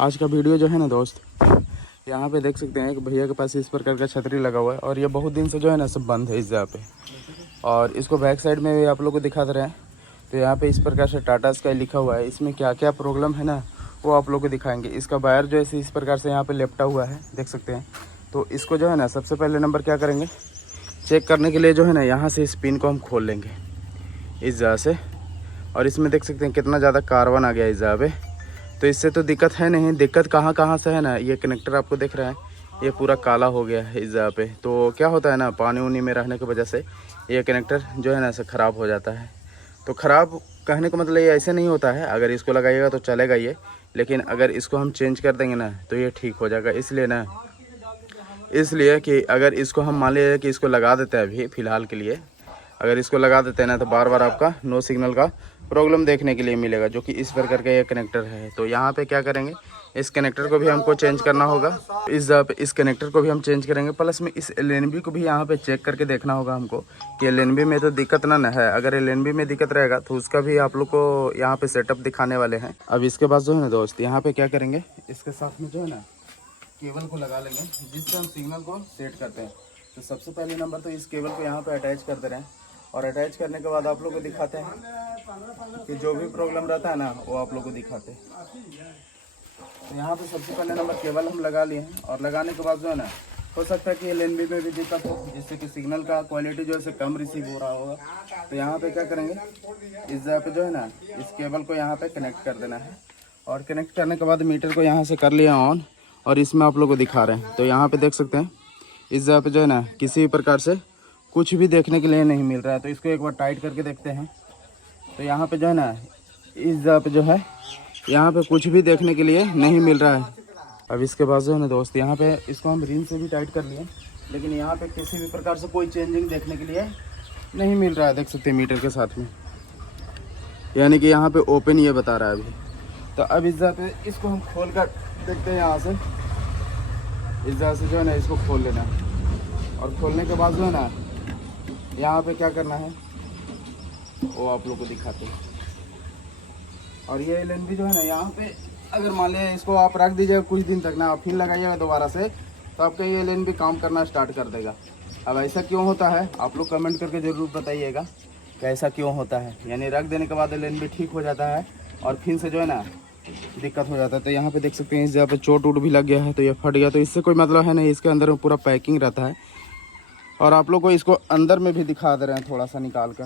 आज का वीडियो जो है ना दोस्त, यहाँ पे देख सकते हैं कि भैया के पास इस प्रकार का छतरी लगा हुआ है और ये बहुत दिन से जो है ना सब बंद है इस जगह पे। और इसको बैक साइड में भी आप लोग को दिखा दे रहे हैं। तो यहाँ पे इस प्रकार से टाटा स्काई लिखा हुआ है। इसमें क्या क्या प्रॉब्लम है ना वो आप लोग को दिखाएंगे। इसका वायर जो है इस प्रकार से यहाँ पे लेपटा हुआ है, देख सकते हैं। तो इसको जो है ना सबसे पहले नंबर क्या करेंगे, चेक करने के लिए जो है ना यहाँ से इस पिन को हम खोल लेंगे इस जगह से। और इसमें देख सकते हैं कितना ज़्यादा कार्बन आ गया इस जगह पे। तो इससे तो दिक्कत है नहीं, दिक्कत कहाँ से है ना, ये कनेक्टर आपको दिख रहा है ये पूरा काला हो गया है इस जगह पे। तो क्या होता है ना, पानी उनी में रहने की वजह से ये कनेक्टर जो है ना ऐसे ख़राब हो जाता है। तो ख़राब कहने का मतलब ये ऐसे नहीं होता है, अगर इसको लगाइएगा तो चलेगा ये, लेकिन अगर इसको हम चेंज कर देंगे ना तो ये ठीक हो जाएगा। इसलिए कि अगर इसको हम मान लीजिए कि इसको लगा देते हैं अभी फ़िलहाल के लिए, अगर इसको लगा देते हैं ना तो बार बार आपका नो सिग्नल का प्रॉब्लम देखने के लिए मिलेगा, जो कि इस प्रकार का ये कनेक्टर है। तो यहाँ पे क्या करेंगे, इस कनेक्टर को भी हमको चेंज करना होगा। इस कनेक्टर को भी हम चेंज करेंगे, प्लस में इस एलएनबी को भी यहाँ पे चेक करके देखना होगा हमको कि एलएनबी में तो दिक्कत ना है। अगर एलएनबी में दिक्कत रहेगा तो उसका भी आप लोग को यहाँ पे सेटअप दिखाने वाले हैं। अब इसके बाद जो है ना दोस्त, यहाँ पे क्या करेंगे, इसके साथ में जो है ना केबल को लगा लेंगे जिससे हम सिग्नल को सेट करते हैं। तो सबसे पहले नंबर तो इस केबल को यहाँ पे अटैच कर दे रहे हैं, और अटैच करने के बाद आप लोग को दिखाते हैं कि जो भी प्रॉब्लम रहता है ना वो आप लोग को दिखाते हैं। तो यहाँ पे सबसे पहले नंबर केबल हम लगा लिए हैं, और लगाने के बाद जो है ना हो सकता है कि एलएनबी में भी दिक्कत हो, जिससे कि सिग्नल का क्वालिटी जो है कम रिसीव हो रहा होगा। तो यहाँ पे क्या करेंगे, इस जगह पे जो है ना इस केबल को यहाँ पे कनेक्ट कर देना है, और कनेक्ट करने के बाद मीटर को यहाँ से कर लिया ऑन, और इसमें आप लोग को दिखा रहे हैं। तो यहाँ पे देख सकते हैं इस जगह पे जो है ना किसी भी प्रकार से कुछ भी देखने के लिए नहीं मिल रहा है। तो इसको एक बार टाइट करके देखते हैं। तो यहाँ पे जो है ना इस जगह पे जो है यहाँ पे कुछ भी देखने के लिए नहीं मिल रहा है। अब इसके बाद जो है ना दोस्त, यहाँ पे इसको हम रिंग से भी टाइट कर लिए, लेकिन यहाँ पे किसी भी प्रकार से कोई चेंजिंग देखने के लिए नहीं मिल रहा है, देख सकते हैं मीटर के साथ में, यानी कि यहाँ पे ओपन ये बता रहा है अभी। तो अब इस जगह पे इसको हम खोल कर देखते हैं। यहाँ से इस जगह से जो है ना इसको खोल लेना है, और खोलने के बाद जो है ना यहाँ पे क्या करना है वो आप लोग को दिखाते हैं। और ये एलएनबी जो है ना यहाँ पे अगर मान लिया इसको आप रख दीजिएगा कुछ दिन तक ना, फिर लगाइएगा दोबारा से, तो आपका ये एलएनबी काम करना स्टार्ट कर देगा। अब ऐसा क्यों होता है आप लोग कमेंट करके ज़रूर बताइएगा कि ऐसा क्यों होता है। यानी रख देने के बाद एलएनबी ठीक हो जाता है और फिर से जो है ना दिक्कत हो जाता है। तो यहाँ पे देख सकते हैं इस जगह पे चोट वोट भी लग गया है, तो ये फट गया। तो इससे कोई मतलब है नहीं, इसके अंदर में पूरा पैकिंग रहता है। और आप लोग को इसको अंदर में भी दिखा दे रहे हैं, थोड़ा सा निकाल कर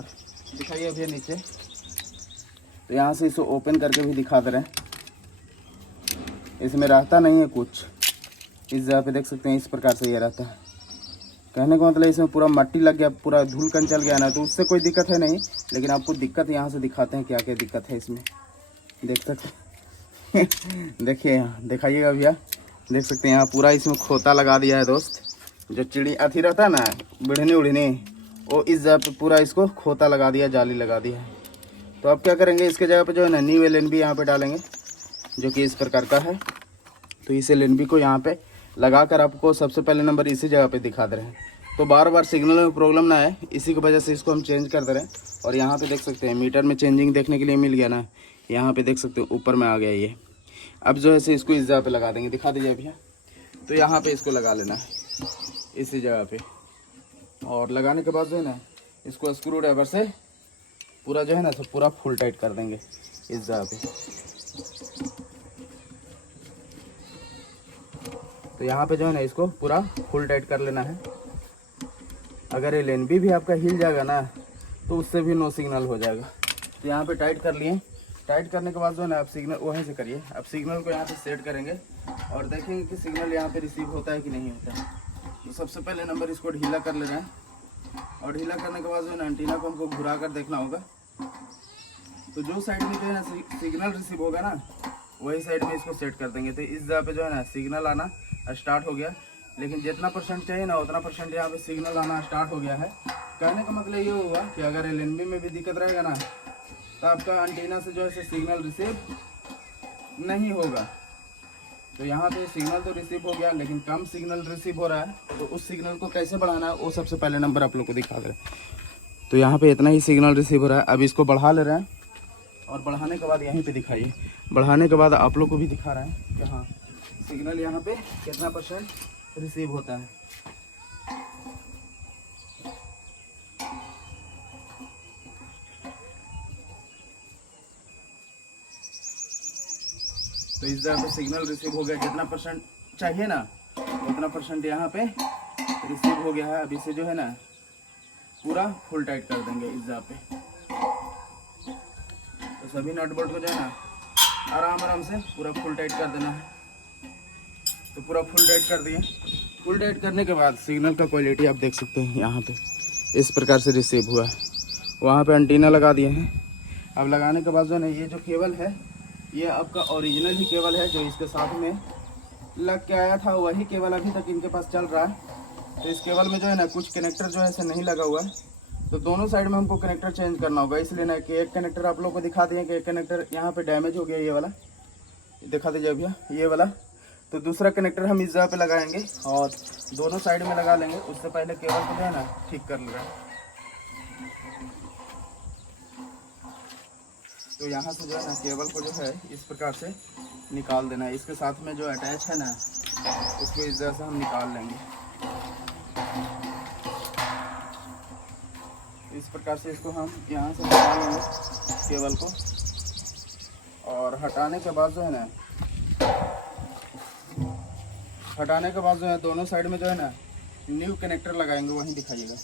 दिखाइए अभी नीचे। तो यहाँ से इसको ओपन करके भी दिखा दे रहे हैं, इसमें रहता नहीं है कुछ। इस जगह पे देख सकते हैं इस प्रकार से ये रहता है। कहने का मतलब इसमें पूरा मट्टी लग गया, पूरा धूल कण चल गया ना, तो उससे कोई दिक्कत है नहीं। लेकिन आपको दिक्कत यहाँ से दिखाते हैं क्या क्या दिक्कत है इसमें, देख सकते देखिए यहाँ दिखाइएगा भैया, देख सकते हैं यहाँ पूरा इसमें खोता लगा दिया है दोस्त। जो चिड़ी अथी रहता है ना बिढ़नी उड़नी, वो इस जगह पे पूरा इसको खोता लगा दिया, जाली लगा दिया है। तो अब क्या करेंगे, इसके जगह पे जो है ना न्यू एलएनबी यहाँ पे डालेंगे, जो कि इस प्रकार का है। तो इस एलएनबी को यहाँ पे लगा कर आपको सबसे पहले नंबर इसी जगह पे दिखा दे रहे हैं। तो बार बार सिग्नल में प्रॉब्लम ना आए, इसी की वजह से इसको हम चेंज कर दे रहे हैं। और यहाँ पे देख सकते हैं मीटर में चेंजिंग देखने के लिए मिल गया ना, यहाँ पे देख सकते हो ऊपर में आ गया ये। अब जो है इसको इस जगह पे लगा देंगे, दिखा दीजिए भैया। तो यहाँ पे इसको लगा लेना है इसी जगह पे, और लगाने के बाद जो है ना इसको स्क्रू ड्राइवर से पूरा जो है ना सब पूरा फुल टाइट कर देंगे इस जगह पे। तो यहाँ पे जो है ना इसको पूरा फुल टाइट कर लेना है। अगर एलएनबी भी आपका हिल जाएगा ना तो उससे भी नो सिग्नल हो जाएगा। तो यहाँ पे टाइट कर लिए, टाइट करने के बाद जो है ना आप सिग्नल वहीं से करिए। अब सिग्नल को यहाँ पे सेट करेंगे और देखेंगे कि सिग्नल यहाँ पे रिसीव होता है कि नहीं होता है। तो सबसे पहले नंबर इसको ढीला कर ले रहे हैं, और ढीला करने के बाद जो है ना एंटीना को हमको घुरा कर देखना होगा। तो जो साइड में जो है ना सिग्नल रिसीव होगा ना वही साइड में इसको सेट कर देंगे। तो इस जगह पे जो है ना सिग्नल आना स्टार्ट हो गया, लेकिन जितना परसेंट चाहिए ना उतना परसेंट यहाँ पे सिग्नल आना स्टार्ट हो गया है। कहने का मतलब ये हुआ कि अगर एलएनबी में भी दिक्कत रहेगा ना तो आपका एंटीना से जो है सिग्नल रिसीव नहीं होगा। तो यहाँ पे सिग्नल तो रिसीव हो गया, लेकिन कम सिग्नल रिसीव हो रहा है। तो उस सिग्नल को कैसे बढ़ाना है वो सबसे पहले नंबर आप लोग को दिखा दे रहे हैं। तो यहाँ पे इतना ही सिग्नल रिसीव हो रहा है, अब इसको बढ़ा ले रहे हैं और बढ़ाने के बाद यहीं पे दिखाइए। बढ़ाने के बाद आप लोग को भी दिखा रहा है कि हाँ सिग्नल यहाँ पे कितना % रिसीव होता है। तो इस जगह पे सिग्नल रिसीव हो गया, जितना % चाहिए ना उतना % यहाँ पे रिसीव हो गया है। अभी से जो है ना पूरा फुल टाइट कर देंगे इस जगह पे। तो सभी नट बोल्ट को जो है ना आराम से पूरा फुल टाइट कर देना है। तो पूरा फुल टाइट कर दिए। फुल टाइट करने के बाद सिग्नल का क्वालिटी आप देख सकते हैं, यहाँ पे इस प्रकार से रिसीव हुआ है। वहाँ पे एंटीना लगा दिए हैं। अब लगाने के बाद जो है ना ये जो केबल है ये आपका ओरिजिनल ही केबल है, जो इसके साथ में लग के आया था वही केबल अभी तक इनके पास चल रहा है। तो इस केबल में जो है ना कुछ कनेक्टर जो है ऐसे नहीं लगा हुआ है, तो दोनों साइड में हमको कनेक्टर चेंज करना होगा। इसलिए ना कि एक कनेक्टर आप लोग को दिखा दिए कि एक कनेक्टर यहाँ पे डैमेज हो गया, ये वाला दिखा दीजिए भैया, ये वाला। तो दूसरा कनेक्टर हम इस जगह पे लगाएंगे और दोनों साइड में लगा लेंगे। उससे पहले केबल को जो है ना ठीक कर लेंगे। तो यहाँ से जो है ना केबल को जो है इस प्रकार से निकाल देना है। इसके साथ में जो अटैच है ना उसको इस जगह से हम निकाल लेंगे। इस प्रकार से इसको हम यहाँ से निकाल लेंगे केबल को। और हटाने के बाद जो है ना दोनों साइड में जो है ना न्यू कनेक्टर लगाएंगे, वहीं दिखाइएगा।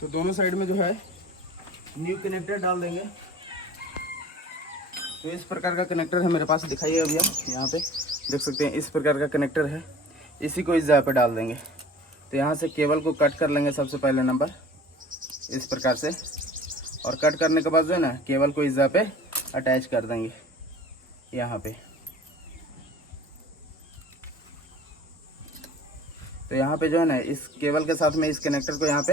तो दोनों साइड में जो है न्यू कनेक्टर डाल देंगे। तो इस प्रकार का कनेक्टर है मेरे पास, दिखाइए अभी आप यहाँ पे देख सकते हैं। इस प्रकार का कनेक्टर है, इसी को इस जगह पे डाल देंगे। तो यहाँ से केबल को कट कर लेंगे सबसे पहले नंबर इस प्रकार से, और कट करने के बाद जो है ना केबल को इस जगह पे अटैच कर देंगे यहाँ पे। तो यहाँ पे जो है ना इस केबल के साथ में इस कनेक्टर को यहाँ पे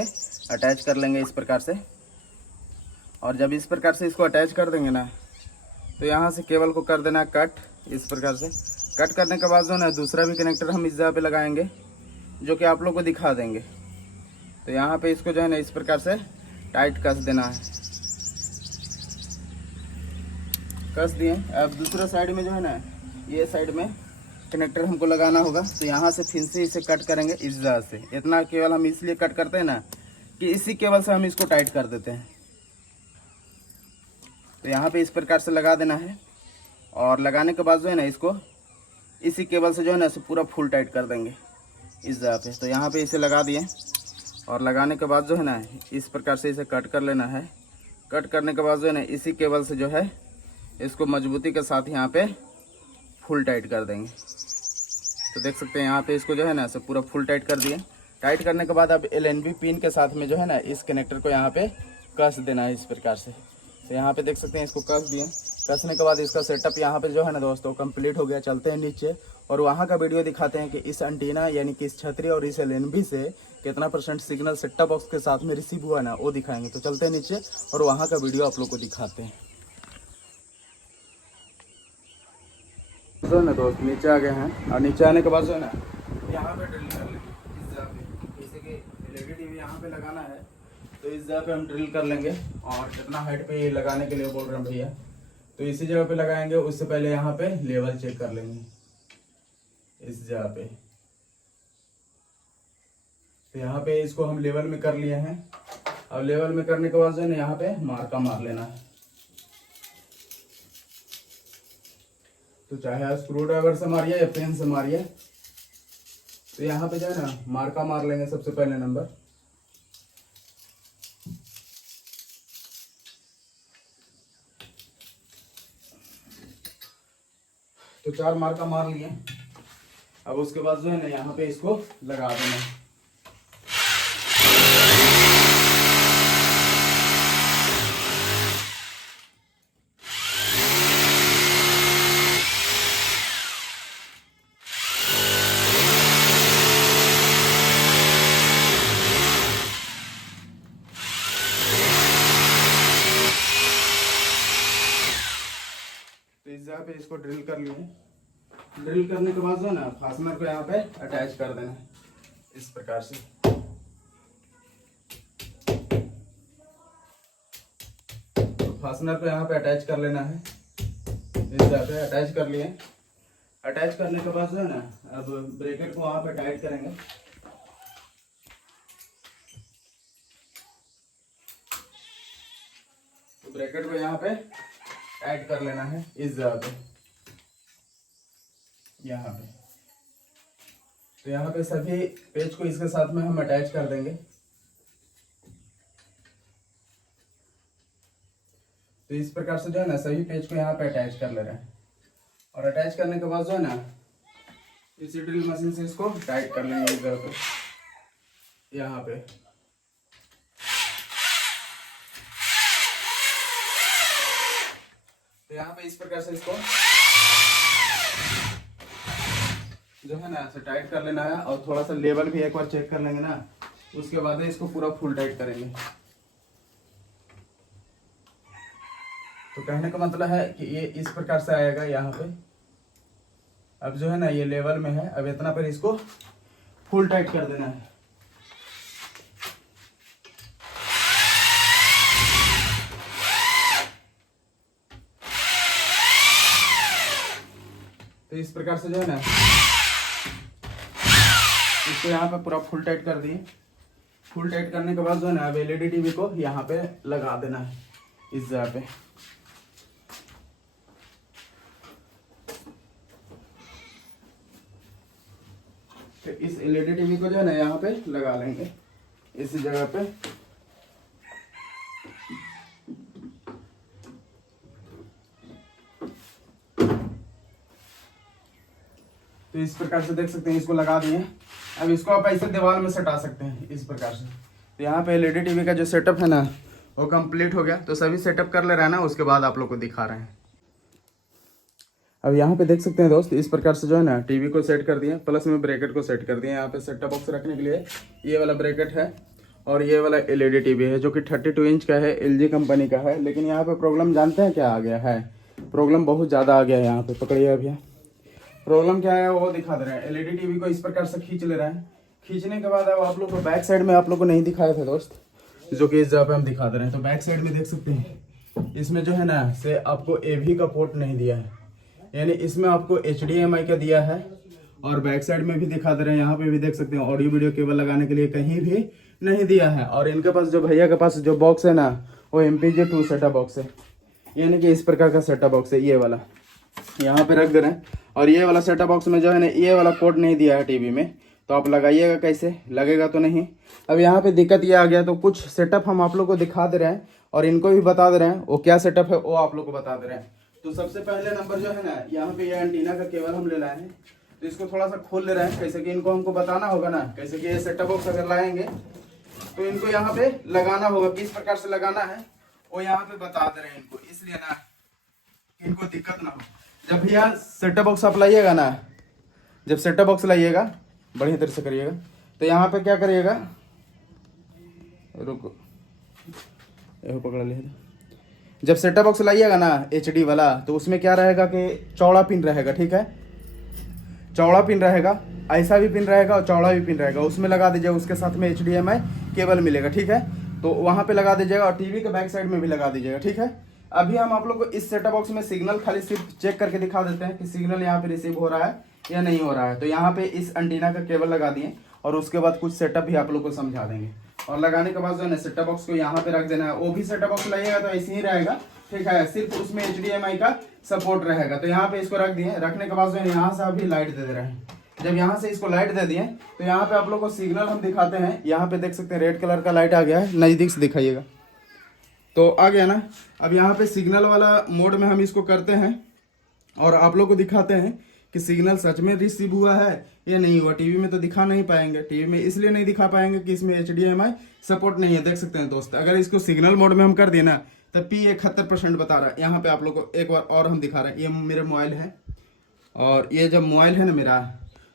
अटैच कर लेंगे इस प्रकार से। और जब इस प्रकार से इसको अटैच कर देंगे ना तो यहाँ से केबल को कर देना कट इस प्रकार से। कट करने के बाद जो है ना दूसरा भी कनेक्टर हम इस जगह पे लगाएंगे, जो कि आप लोग को दिखा देंगे। तो यहाँ पे इसको जो है ना इस प्रकार से टाइट कस देना है। कस दिए। अब दूसरा साइड में जो है ना ये साइड में कनेक्टर हमको लगाना होगा। तो यहाँ से फिर से इसे कट करेंगे इस जगह से। इतना केवल हम इसलिए कट करते हैं ना कि इसी केबल से हम इसको टाइट कर देते हैं। तो यहाँ पे इस प्रकार से लगा देना है। और लगाने के बाद जो है ना इसको इसी केबल से जो है ना इसे पूरा फुल टाइट कर देंगे इस जगह पे। तो यहाँ पे इसे लगा दिए और लगाने के बाद जो है ना इस प्रकार से इसे कट कर लेना है। कट करने के बाद जो है ना इसी केबल से जो है इसको मजबूती के साथ यहाँ पे फुल टाइट कर देंगे। तो देख सकते हैं यहाँ पे इसको जो है ना इसे पूरा फुल टाइट कर दिए। टाइट करने के बाद अब LNB पिन के साथ में जो है ना इस कनेक्टर को यहाँ पे कस देना है इस प्रकार से। तो यहाँ पे देख सकते हैं इसको कस दिए। कसने के बाद इसका सेटअप यहाँ पे जो है ना दोस्तों कंप्लीट हो गया। चलते हैं नीचे और वहाँ का वीडियो दिखाते हैं कि इस एंटीना यानी कि इस छतरी और इस LNB से कितना % सिग्नल सेट टॉप बॉक्स के साथ में रिसीव हुआ ना वो दिखाएंगे। तो चलते हैं नीचे और वहाँ का वीडियो आप लोग को दिखाते हैं। तो ना दोस्त नीचे आ गए हैं और नीचे आने के बाद जो है ना यहाँ पे ड्रिल कर लेंगे इस जगह पे। जैसे कि LED TV यहाँ पे लगाना है तो इस जगह पे हम ड्रिल कर लेंगे। और कितना हाइट पे लगाने के लिए बोल रहे हैं भैया, तो इसी जगह पे लगाएंगे। उससे पहले यहाँ पे लेवल चेक कर लेंगे इस जगह पे। तो यहाँ पे इसको हम लेवल में कर लिए हैं। अब लेवल में करने के बाद जो है ना यहाँ पे मार्का मार लेना है। तो चाहे स्क्रू ड्राइवर से मारिए या पेन से मारिए। तो यहाँ पे जो है ना मार्का मार लेंगे सबसे पहले नंबर। तो 4 मार्का मार लिए। अब उसके बाद जो है ना यहाँ पे इसको लगा देना है। तो इस जगह पे इसको ड्रिल कर लिए। ड्रिल करने के बाद जो है ना फास्टनर को यहाँ पे अटैच कर देना है इस प्रकार से। तो फास्टनर को यहाँ पे अटैच कर लेना है, इस जगह पे अटैच कर लिए। अटैच करने के बाद जो है ना अब ब्रेकेट को वहाँ पे टाइट करेंगे। तो ब्रेकेट को यहाँ पे टाइट कर लेना है इस जगह पे, यहाँ पे। तो यहाँ पे सभी पेज को इसके साथ में हम अटैच कर देंगे। तो इस प्रकार से जो है ना सभी पेज को यहाँ पे अटैच कर ले रहे हैं। और अटैच करने के बाद जो है ना इसी ड्रिल मशीन से इसको टाइट कर लेंगे इस जगह पे, यहाँ पे। तो यहाँ पे इस प्रकार से इसको जो है ना ऐसे टाइट कर लेना है। और थोड़ा सा लेवल भी एक बार चेक कर लेंगे ना, उसके बाद इसको पूरा फुल टाइट करेंगे। तो कहने का मतलब है कि ये इस प्रकार से आएगा यहाँ पे। अब जो है ना ये लेवल में है, अब इतना पर इसको फुल टाइट कर देना है। तो इस प्रकार से जो है ना इसको यहाँ पे पूरा फुल टाइट कर दिए। फुल टाइट करने के बाद जो है ना अब एलईडी टीवी को यहाँ पे लगा देना है इस जगह पे। तो इस एलईडी टीवी को जो है ना यहाँ पे लगा लेंगे इस जगह पे। तो इस प्रकार से देख सकते हैं इसको लगा दिए। अब इसको आप ऐसे दीवार में सटा सकते हैं इस प्रकार से। तो यहाँ पे एलईडी टीवी का जो सेटअप है ना वो कंप्लीट हो गया। तो सभी सेटअप कर ले रहा है ना, उसके बाद आप लोग को दिखा रहे हैं। अब यहाँ पे देख सकते हैं दोस्त, इस प्रकार से जो है ना टीवी को सेट कर दिए, प्लस में ब्रैकेट को सेट कर दिए। यहाँ पे सेटअप बॉक्स रखने के लिए ये वाला ब्रैकेट है और ये वाला एलईडी टीवी है जो कि 32 इंच का है, एलजी कंपनी का है। लेकिन यहाँ पे प्रॉब्लम जानते हैं क्या आ गया है? प्रॉब्लम बहुत ज़्यादा आ गया है। यहाँ पे पकड़िए भैया, प्रॉब्लम क्या है वो दिखा दे रहे हैं। एलईडी टीवी को इस प्रकार से खींच ले रहे हैं। खींचने के बाद अब आप लोग को बैक साइड में आप लोग को नहीं दिखाया था दोस्त, जो कि इस जगह पे हम दिखा दे रहे हैं। तो बैक साइड में देख सकते हैं इसमें जो है ना से आपको AV का पोर्ट नहीं दिया है, यानी इसमें आपको HDMI का दिया है। और बैक साइड में भी दिखा दे रहे हैं, यहाँ पे भी देख सकते हैं ऑडियो वीडियो केबल लगाने के लिए कहीं भी नहीं दिया है। और इनके पास जो भैया के पास जो बॉक्स है ना वो MPG-2 सेटअप बॉक्स है, यानी कि इस प्रकार का सेटअप बॉक्स है ये वाला, यहाँ पे रख दे रहे हैं। और ये वाला सेटअप बॉक्स में जो है ना ये वाला पोर्ट नहीं दिया है टीवी में, तो आप लगाइएगा कैसे? लगेगा तो नहीं। अब यहाँ पे दिक्कत ये आ गया। तो कुछ सेटअप हम आप लोग को दिखा दे रहे हैं और इनको भी बता दे रहे हैं वो क्या सेटअप है वो आप लोग को बता दे रहे हैं। तो सबसे पहले नंबर जो है ना यहाँ पे ये एंटीना का केबल हम ले लाए हैं। तो इसको थोड़ा सा खोल ले रहे हैं, कैसे कि इनको हमको बताना होगा ना, कैसे कि ये सेटअप बॉक्स अगर लाएंगे तो इनको यहाँ पे लगाना होगा, किस प्रकार से लगाना है वो यहाँ पे बता दे रहे हैं इनको, इसलिए ना इनको दिक्कत ना हो। जब भी यहाँ सेटअप बॉक्स आप लाइएगा ना, जब सेटअप बॉक्स लाइएगा बढ़िया तरह से करिएगा। तो यहाँ पे क्या करिएगा, रुको ये पकड़ ले। जब सेटअप बॉक्स लाइएगा ना HD वाला, तो उसमें क्या रहेगा कि चौड़ा पिन रहेगा, ठीक है, चौड़ा पिन रहेगा, ऐसा भी पिन रहेगा और चौड़ा भी पिन रहेगा, उसमें लगा दीजिएगा। उसके साथ में HDMI केबल मिलेगा, ठीक है, तो वहाँ पे लगा दीजिएगा। और टीवी के बैक साइड में भी लगा दीजिएगा, ठीक है। अभी हम आप लोग को इस सेटअप बॉक्स में सिग्नल खाली सिर्फ चेक करके दिखा देते हैं कि सिग्नल यहाँ पे रिसीव हो रहा है या नहीं हो रहा है। तो यहाँ पे इस एंटीना का केबल लगा दिए और उसके बाद कुछ सेटअप भी आप लोग को समझा देंगे। और लगाने के बाद जो है ना सेटअप बॉक्स को यहाँ पे रख देना है। वो भी सेटअप बॉक्स लाइएगा तो ऐसे ही रहेगा, ठीक है, सिर्फ उसमें HDMI का सपोर्ट रहेगा। तो यहाँ पे इसको रख दिए। रखने के बाद जो है यहाँ से अभी लाइट दे रहे हैं। जब यहाँ से इसको लाइट दे दिए तो यहाँ पे आप लोग को सिग्नल हम दिखाते हैं। यहाँ पे देख सकते हैं रेड कलर का लाइट आ गया है, नजदीक से दिखाइएगा तो आ गया ना। अब यहाँ पे सिग्नल वाला मोड में हम इसको करते हैं और आप लोग को दिखाते हैं कि सिग्नल सच में रिसीव हुआ है या नहीं हुआ। टीवी में तो दिखा नहीं पाएंगे, टीवी में इसलिए नहीं दिखा पाएंगे कि इसमें HDMI सपोर्ट नहीं है। देख सकते हैं दोस्त, अगर इसको सिग्नल मोड में हम कर दिए ना तो P 71% बता रहा है। यहाँ पे आप लोग को एक बार और हम दिखा रहे हैं। ये मेरा मोबाइल है और ये जब मोबाइल है ना मेरा,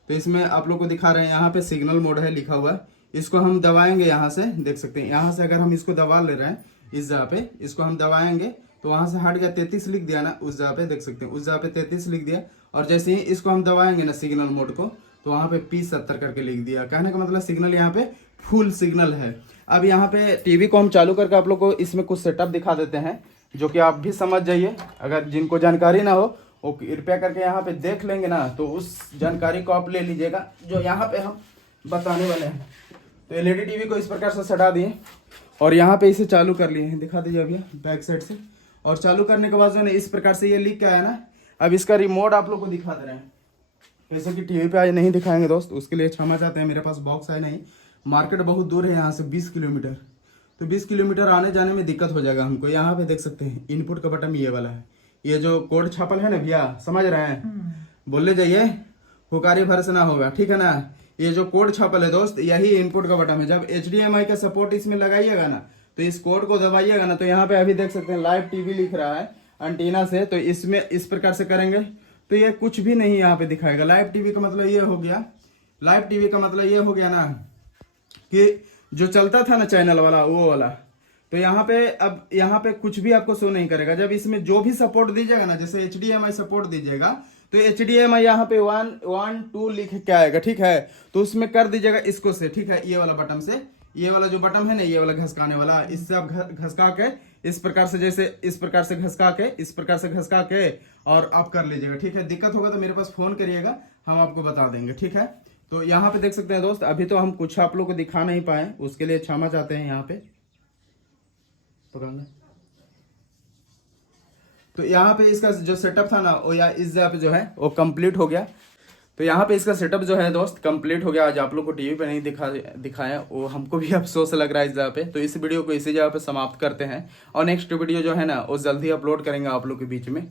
तो इसमें आप लोग को दिखा रहे हैं यहाँ पे सिग्नल मोड है लिखा हुआ। इसको हम दबाएंगे यहाँ से, देख सकते हैं यहाँ से अगर हम इसको दबा ले रहे हैं इस जगह पे, इसको हम दबाएंगे तो वहां से हट गया 33 लिख दिया ना उस जगह पे, देख सकते हैं उस जगह पे 33 लिख दिया। और जैसे ही इसको हम दबाएंगे ना सिग्नल मोड को, तो वहाँ पे P70 करके लिख दिया। कहने का मतलब सिग्नल यहाँ पे फुल सिग्नल है। अब यहाँ पे टीवी को हम चालू करके आप लोग को इसमें कुछ सेटअप दिखा देते हैं, जो कि आप भी समझ जाइए। अगर जिनको जानकारी ना हो वो कृपया करके यहाँ पे देख लेंगे ना, तो उस जानकारी को आप ले लीजिएगा जो यहाँ पे हम बताने वाले हैं। तो एलईडी टीवी को इस प्रकार से सटा दिए और यहाँ पे इसे चालू कर लिए हैं। दिखा दीजिए अभी बैक साइड से। और चालू करने के बाद जो है इस प्रकार से ये लिख के आया ना। अब इसका रिमोट आप लोग को दिखा दे रहे हैं। जैसे कि टीवी पे आज नहीं दिखाएंगे दोस्त, उसके लिए क्षमा चाहते हैं, मेरे पास बॉक्स है नहीं। मार्केट बहुत दूर है यहाँ से 20 किलोमीटर, तो 20 किलोमीटर आने जाने में दिक्कत हो जाएगा हमको। यहाँ पे देख सकते हैं इनपुट का बटन ये वाला है। ये जो कोड छापल है ना भैया, समझ रहे हैं, बोलने जाइए हुकारी भर से ना होगा, ठीक है ना। ये जो कोड छापल है दोस्त, यही इनपुट का बटन है। जब HDMI का सपोर्ट इसमें लगाइएगा ना, तो इस कोड को दबाइएगा ना, तो यहाँ पे अभी देख सकते हैं लाइव टीवी लिख रहा है एंटीना से। तो इसमें इस प्रकार से करेंगे तो ये कुछ भी नहीं यहाँ पे दिखाएगा। लाइव टीवी का मतलब ये हो गया, लाइव टीवी का मतलब ये हो गया ना कि जो चलता था ना चैनल वाला, वो वाला, तो यहाँ पे अब यहाँ पे कुछ भी आपको शो नहीं करेगा। जब इसमें जो भी सपोर्ट दीजिएगा ना, जैसे HDMI सपोर्ट दीजिएगा, तो HDMI यहाँ पे 1 2 लिख के आएगा, ठीक है। तो उसमें कर दीजिएगा इसको से, ठीक है, ये वाला बटन से। ये वाला जो बटन है ना, ये वाला घसकाने वाला, इससे आप घसका के इस प्रकार से, जैसे इस प्रकार से घसका के, इस प्रकार से घसका के और आप कर लीजिएगा, ठीक है। दिक्कत होगा तो मेरे पास फोन करिएगा, हम आपको बता देंगे, ठीक है। तो यहाँ पे देख सकते हैं दोस्त, अभी तो हम कुछ आप लोग को दिखा नहीं पाए, उसके लिए क्षमा चाहते हैं। यहाँ पे पकड़ना, तो यहाँ पे इसका जो सेटअप था ना, वो या इस जगह पे जो है वो कंप्लीट हो गया। तो यहाँ पे इसका सेटअप जो है दोस्त कंप्लीट हो गया। आज आप लोग को टीवी पे नहीं दिखाया, वो हमको भी अफसोस लग रहा है इस जगह पे। तो इस वीडियो को इसी जगह पे समाप्त करते हैं और नेक्स्ट वीडियो जो है ना वो जल्दी अपलोड करेंगे आप लोग के बीच में।